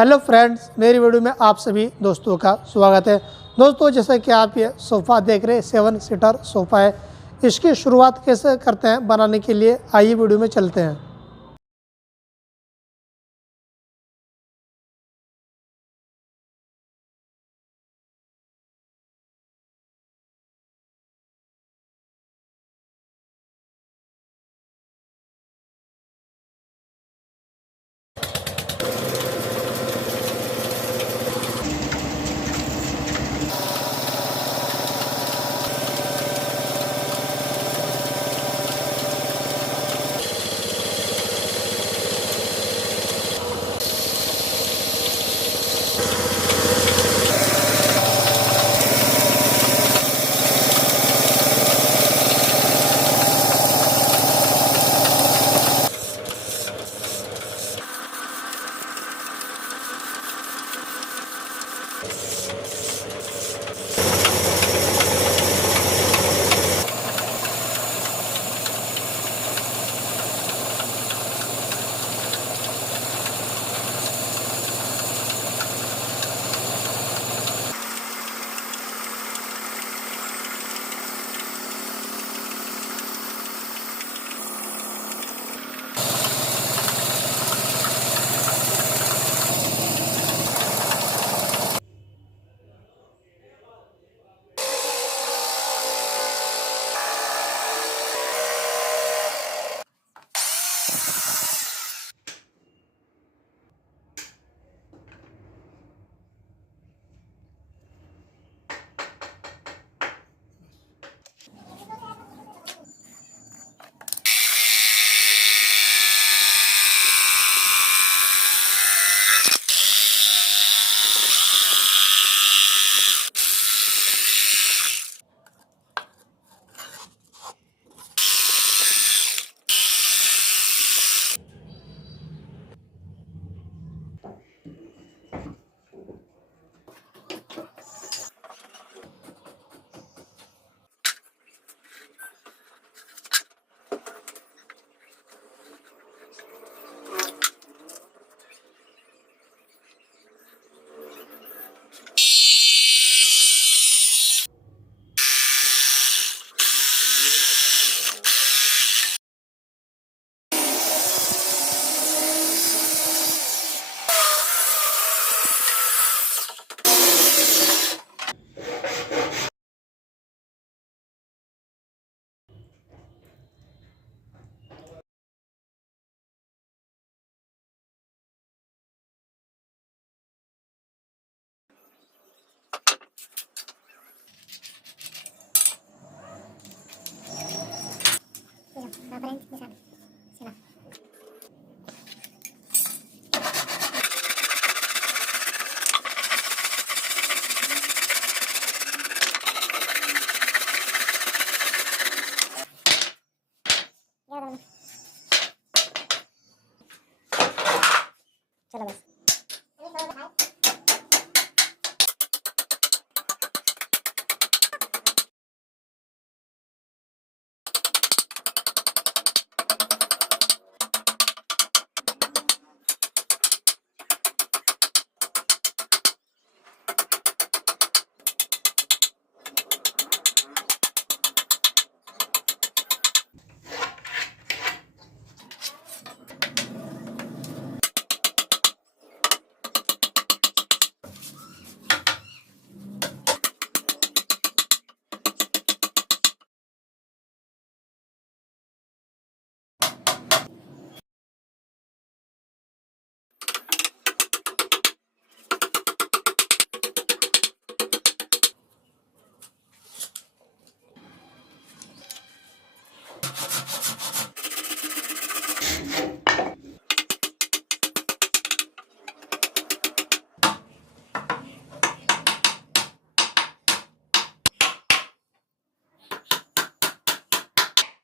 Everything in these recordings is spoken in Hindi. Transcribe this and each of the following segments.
हेलो फ्रेंड्स, मेरी वीडियो में आप सभी दोस्तों का स्वागत है। दोस्तों, जैसा कि आप ये सोफ़ा देख रहे हैं, 7 सीटर सोफ़ा है। इसकी शुरुआत कैसे करते हैं बनाने के लिए, आइए वीडियो में चलते हैं।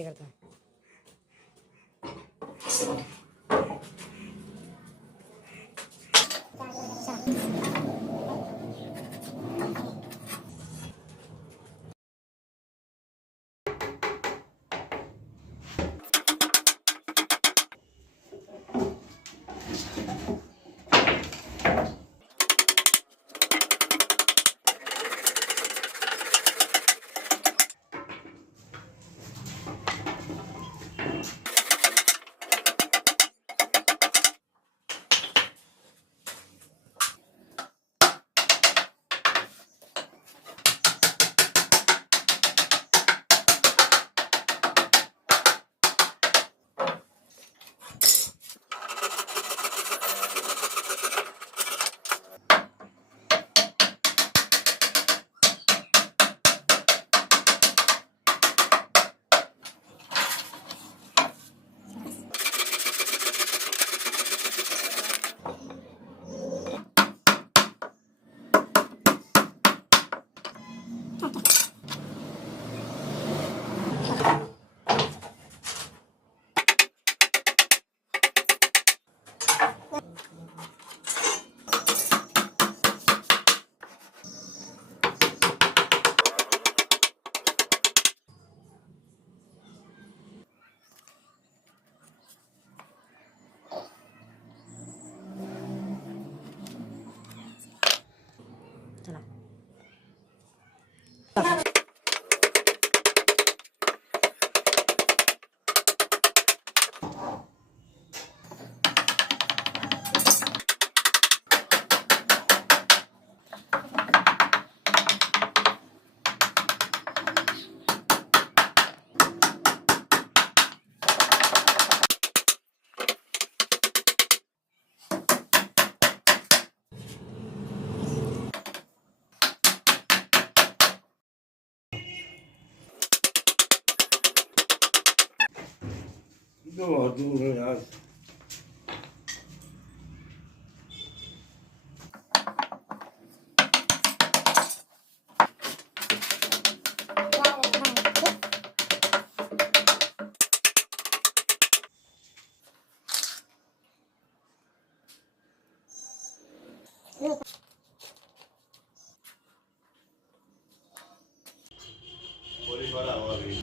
करता है तो बहुत दूर है यार। पुलिस वाला हुआ भी।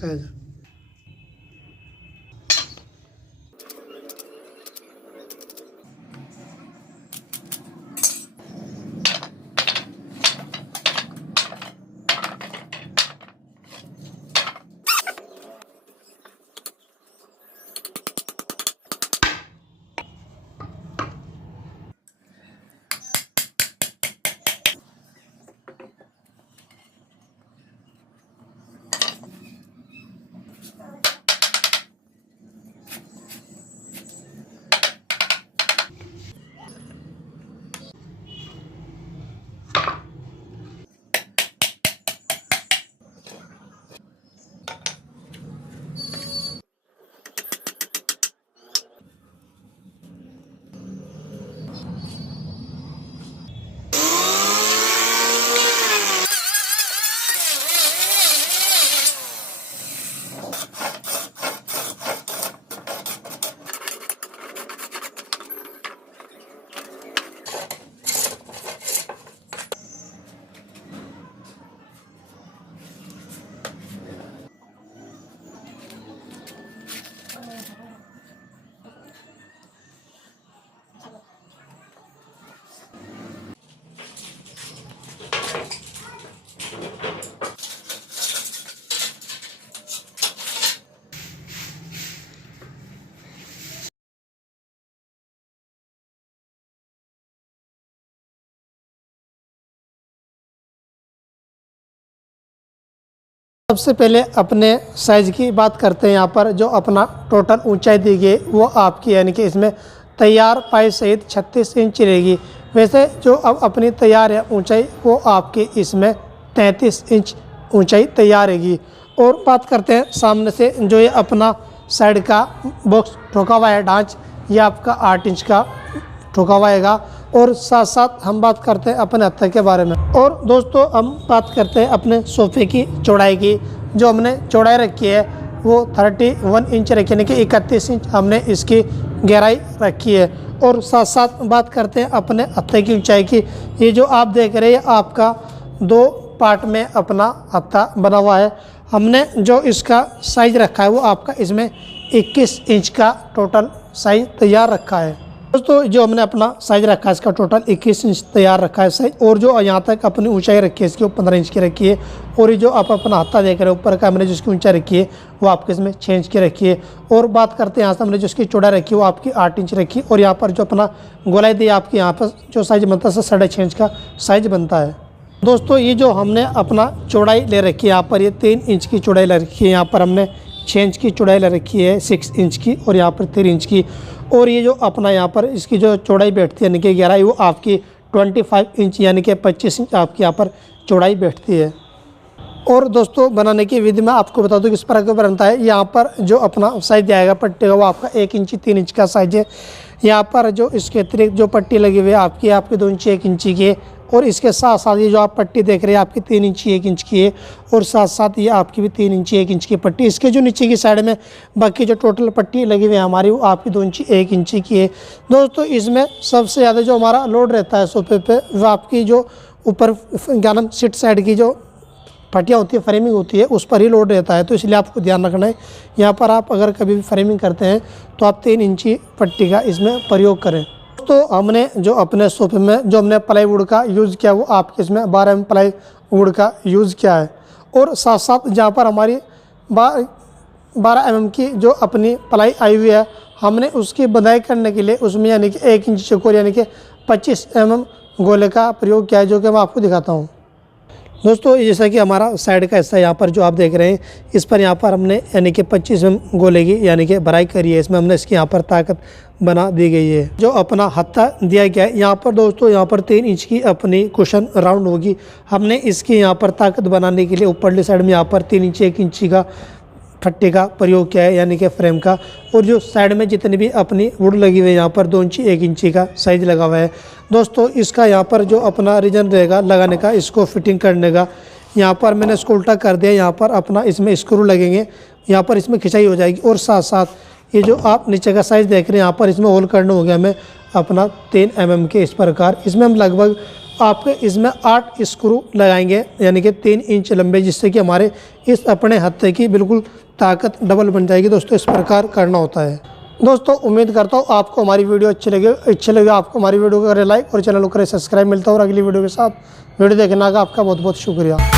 तेज सबसे पहले अपने साइज़ की बात करते हैं। यहाँ पर जो अपना टोटल ऊंचाई दी गई वो आपकी यानी कि इसमें तैयार पाइप सहित 36 इंच रहेगी। वैसे जो अब अपनी तैयार है ऊंचाई वो आपकी इसमें 33 इंच ऊंचाई तैयार रहेगी। और बात करते हैं सामने से जो ये अपना साइड का बॉक्स ठोका हुआ है ढांच, ये आपका 8 इंच का ठोका हुआ आएगा। और साथ साथ हम बात करते हैं अपने हत्थे के बारे में। और दोस्तों हम बात करते हैं अपने सोफ़े की चौड़ाई की। जो हमने चौड़ाई रखी है वो 31 इंच रखी है, यानी कि 31 इंच हमने इसकी गहराई रखी है। और साथ साथ बात करते हैं अपने हत्थे की ऊंचाई की। ये जो आप देख रहे हैं आपका 2 पार्ट में अपना हत्था बना हुआ है। हमने जो इसका साइज़ रखा है वो आपका इसमें 21 इंच का टोटल साइज़ तैयार रखा है। दोस्तों जो हमने अपना साइज़ रखा है इसका टोटल 21 इंच तैयार रखा है साइज। और जो यहाँ तक अपनी ऊंचाई रखी है इसकी वो 15 इंच की रखी है। और ये जो आप अपना हत्था देख रहे हैं ऊपर का हमने जिसकी ऊंचाई रखी है वो आपके इसमें 6 इंच की रखी है। और बात करते हैं यहाँ से हमने जिसकी चौड़ाई रखी है वो आपकी 8 इंच रखी है। और यहाँ पर जो अपना गोलाई दी आपकी यहाँ पर जो साइज़ बनता है 6.5 इंच का साइज़ बनता है। दोस्तों ये जो हमने अपना चौड़ाई ले रखी है यहाँ पर, ये 3 इंच की चौड़ाई ले रखी है। यहाँ पर हमने 6 इंच की चौड़ाई ले रखी है, 6 इंच की, और यहाँ पर 3 इंच की। और ये जो अपना यहाँ पर इसकी जो चौड़ाई बैठती है यानी कि गहराई, वो आपकी 25 इंच यानी कि 25 इंच आपकी यहाँ पर चौड़ाई बैठती है। और दोस्तों बनाने की विधि में आपको बता दूं किस प्रकार बनता है। यहाँ पर जो अपना साइज दिया जाएगा पट्टी का, वो आपका 1 इंची 3 इंच का साइज है। यहाँ पर जो इसके अतिरिक्त जो पट्टी लगी हुई है आपकी 2 इंची 1 इंची की है। और इसके साथ साथ ये जो आप पट्टी देख रहे हैं आपकी 3 इंची 1 इंच की है, और साथ साथ ये आपकी भी 3 इंची 1 इंच की पट्टी। इसके जो नीचे की साइड में बाकी जो टोटल पट्टी लगी हुई है हमारी, वो आपकी 2 इंची 1 इंची की है। दोस्तों इसमें सबसे ज़्यादा जो हमारा लोड रहता है सोफे पे, वो आपकी जो ऊपर क्या नाम सीट साइड की जो पट्टियाँ होती है, फ्रेमिंग होती है, उस पर ही लोड रहता है। तो इसलिए आपको ध्यान रखना है। यहाँ पर आप अगर कभी भी फ्रेमिंग करते हैं तो आप 3 इंची पट्टी का इसमें प्रयोग करें। तो हमने जो अपने सोफे में जो हमने प्लाईवुड का यूज़ किया, वो आपके इसमें 12 mm प्लाईवुड का यूज़ किया है। और साथ साथ जहाँ पर हमारी 12 mm की जो अपनी प्लाई आई हुई है, हमने उसकी बंधाई करने के लिए उसमें यानी कि 1 इंच चौकोर यानी कि 25 mm गोले का प्रयोग किया है, जो कि मैं आपको दिखाता हूँ। दोस्तों जैसा कि हमारा साइड का हिस्सा यहाँ पर जो आप देख रहे हैं, इस पर यहाँ पर हमने यानी कि 25 mm गोले की यानी कि भराई करी है। इसमें हमने इसकी यहाँ पर ताकत बना दी गई है। जो अपना हत्था दिया गया है यहाँ पर दोस्तों, यहाँ पर 3 इंच की अपनी कुशन राउंड होगी। हमने इसकी यहाँ पर ताकत बनाने के लिए ऊपरली साइड में यहाँ पर 3 इंच 1 इंची का फट्टे का प्रयोग किया है यानी कि फ्रेम का। और जो साइड में जितनी भी अपनी वुड लगी हुई है यहाँ पर 2 इंची 1 इंची का साइज लगा हुआ है। दोस्तों इसका यहाँ पर जो अपना रीजन रहेगा लगाने का, इसको फिटिंग करने का, यहाँ पर मैंने इसको उल्टा कर दिया। यहाँ पर अपना इसमें स्क्रू लगेंगे, यहाँ पर इसमें खिंचाई हो जाएगी। और साथ साथ ये जो आप नीचे का साइज़ देख रहे हैं, यहाँ पर इसमें होल करना हो गया हमें अपना 3 mm के। इस प्रकार इसमें हम लगभग आपके इसमें 8 स्क्रू लगाएंगे यानी कि 3 इंच लंबे, जिससे कि हमारे इस अपने हत्थे की बिल्कुल ताकत डबल बन जाएगी। दोस्तों इस प्रकार करना होता है। दोस्तों उम्मीद करता हूँ आपको हमारी वीडियो अच्छी लगे आपको हमारी वीडियो को करें लाइक और चैनल को करें सब्सक्राइब। मिलता हूँ और अगली वीडियो के साथ। वीडियो देखने का आपका बहुत बहुत शुक्रिया।